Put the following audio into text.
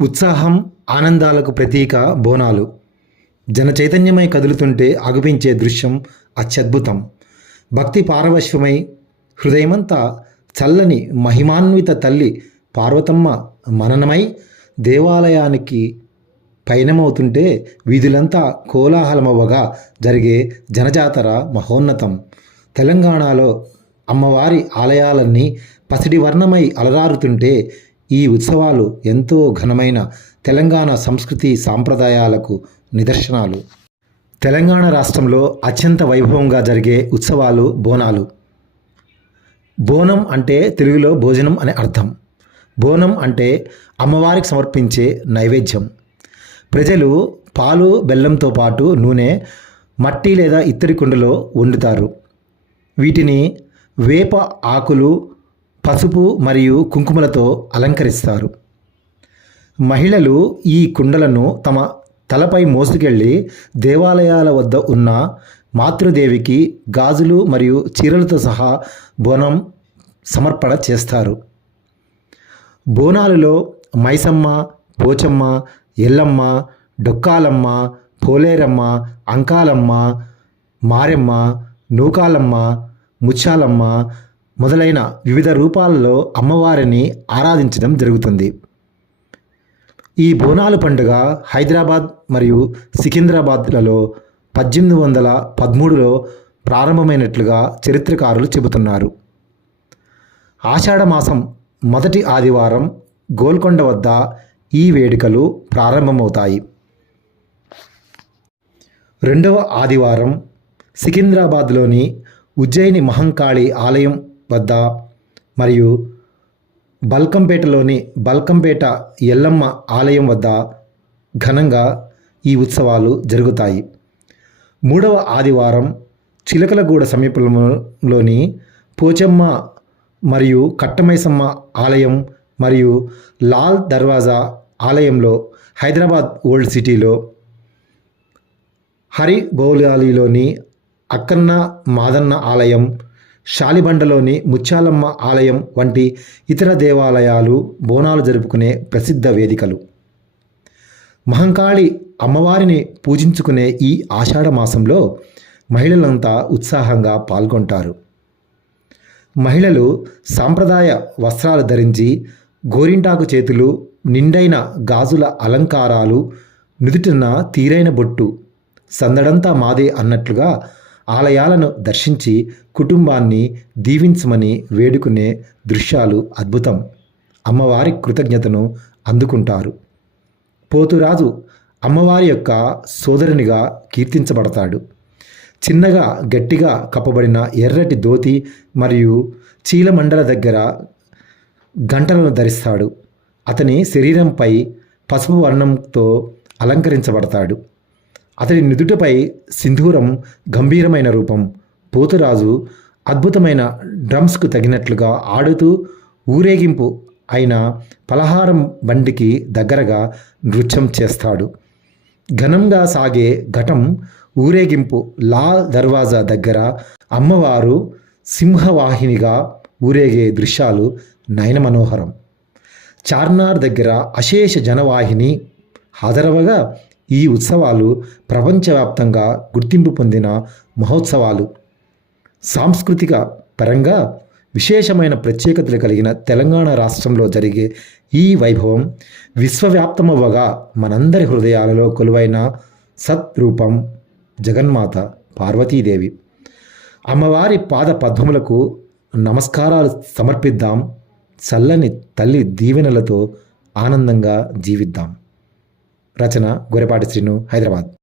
ఉత్సాహం ఆనందాలకు ప్రతీక బోనాలు. జన చైతన్యమై కదులుతుంటే అగుపించే దృశ్యం అత్యద్భుతం. భక్తి పారవశ్యమై హృదయమంతా చల్లని మహిమాన్విత తల్లి పార్వతమ్మ మననమై దేవాలయానికి పయనమవుతుంటే వీధులంతా కోలాహలమవ్వగా జరిగే జనజాతర మహోన్నతం. తెలంగాణలో అమ్మవారి ఆలయాలన్నీ పసిడి వర్ణమై అలరారుతుంటే ఈ ఉత్సవాలు ఎంతో ఘనమైన తెలంగాణ సంస్కృతి సాంప్రదాయాలకు నిదర్శనాలు. తెలంగాణ రాష్ట్రంలో అత్యంత వైభవంగా జరిగే ఉత్సవాలు బోనాలు. బోనం అంటే తెలుగులో భోజనం అనే అర్థం. బోనం అంటే అమ్మవారికి సమర్పించే నైవేద్యం. ప్రజలు పాలు బెల్లంతో పాటు నూనె మట్టి లేదా ఇత్తడి కుండలో వండుతారు. వీటిని వేప ఆకులు పసుపు మరియు కుంకుమలతో అలంకరిస్తారు. మహిళలు ఈ కుండలను తమ తలపై మోసుకెళ్ళి దేవాలయాల వద్ద ఉన్న మాతృదేవికి గాజులు మరియు చీరలతో సహా బోనం సమర్పణ చేస్తారు. బోనాలలో మైసమ్మ పోచమ్మ ఎల్లమ్మ డొక్కాలమ్మ పోలేరమ్మ అంకాలమ్మ మారెమ్మ నూకాలమ్మ ముచ్చాలమ్మ మొదలైన వివిధ రూపాలలో అమ్మవారిని ఆరాధించడం జరుగుతుంది. ఈ బోనాలు పండుగ హైదరాబాద్ మరియు సికింద్రాబాద్లలో పద్దెనిమిది వందల పదమూడులో ప్రారంభమైనట్లుగా చరిత్రకారులు చెబుతున్నారు. ఆషాఢ మాసం మొదటి ఆదివారం గోల్కొండ వద్ద ఈ వేడుకలు ప్రారంభమవుతాయి. రెండవ ఆదివారం సికింద్రాబాద్లోని ఉజ్జయిని మహంకాళి ఆలయం వద్ద మరియు బల్కంపేటలోని బల్కంపేట ఎల్లమ్మ ఆలయం వద్ద ఘనంగా ఈ ఉత్సవాలు జరుగుతాయి. మూడవ ఆదివారం చిలకలగూడ సమీపంలోని పోచమ్మ మరియు కట్టమైసమ్మ ఆలయం మరియు లాల్ దర్వాజా ఆలయంలో హైదరాబాద్ ఓల్డ్ సిటీలో హరిబౌలాలిలోని అక్కన్న మాదన్న ఆలయం శాలిబండలోని ముత్యాలమ్మ ఆలయం వంటి ఇతర దేవాలయాలు బోనాలు జరుపుకునే ప్రసిద్ధ వేదికలు. మహంకాళి అమ్మవారిని పూజించుకునే ఈ ఆషాఢ మాసంలో మహిళలంతా ఉత్సాహంగా పాల్గొంటారు. మహిళలు సాంప్రదాయ వస్త్రాలు ధరించి గోరింటాకు చేతులు నిండైన గాజుల అలంకారాలు నుదుటిన తీరైన బొట్టు సందడంతా మాదే అన్నట్లుగా ఆలయాలను దర్శించి కుటుంబాన్ని దీవించమని వేడుకునే దృశ్యాలు అద్భుతం. అమ్మవారి కృతజ్ఞతను అందుకుంటారు. పోతురాజు అమ్మవారి యొక్క సోదరునిగా కీర్తించబడతాడు. చిన్నగా గట్టిగా కప్పబడిన ఎర్రటి ధోతి మరియు చీలమండల దగ్గర గంటలను ధరిస్తాడు. అతని శరీరంపై పసుపు వర్ణంతో అలంకరించబడతాడు. అతడి నుదుటపై సింధూరం గంభీరమైన రూపం. పోతురాజు అద్భుతమైన డ్రమ్స్కు తగినట్లుగా ఆడుతూ ఊరేగింపు అయిన పలహారం బండికి దగ్గరగా నృత్యం చేస్తాడు. ఘనంగా సాగే ఘటం ఊరేగింపు లాల్ దర్వాజా దగ్గర అమ్మవారు సింహవాహినిగా ఊరేగే దృశ్యాలు నయన మనోహరం చార్నార్ దగ్గర అశేష జనవాహిని హాజరవగా ఈ ఉత్సవాలు ప్రపంచవ్యాప్తంగా గుర్తింపు పొందిన మహోత్సవాలు. సాంస్కృతిక పరంగా విశేషమైన ప్రత్యేకతలు కలిగిన తెలంగాణ రాష్ట్రంలో జరిగే ఈ వైభవం విశ్వవ్యాప్తమవ్వగా మనందరి హృదయాలలో కొలువైన సత్రూపం జగన్మాత పార్వతీదేవి. అమ్మవారి పాద పద్మములకు నమస్కారాలు సమర్పిద్దాం. చల్లని తల్లి దీవెనలతో ఆనందంగా జీవిద్దాం. రచన గొరెపాటి శ్రీను హైదరాబాద్.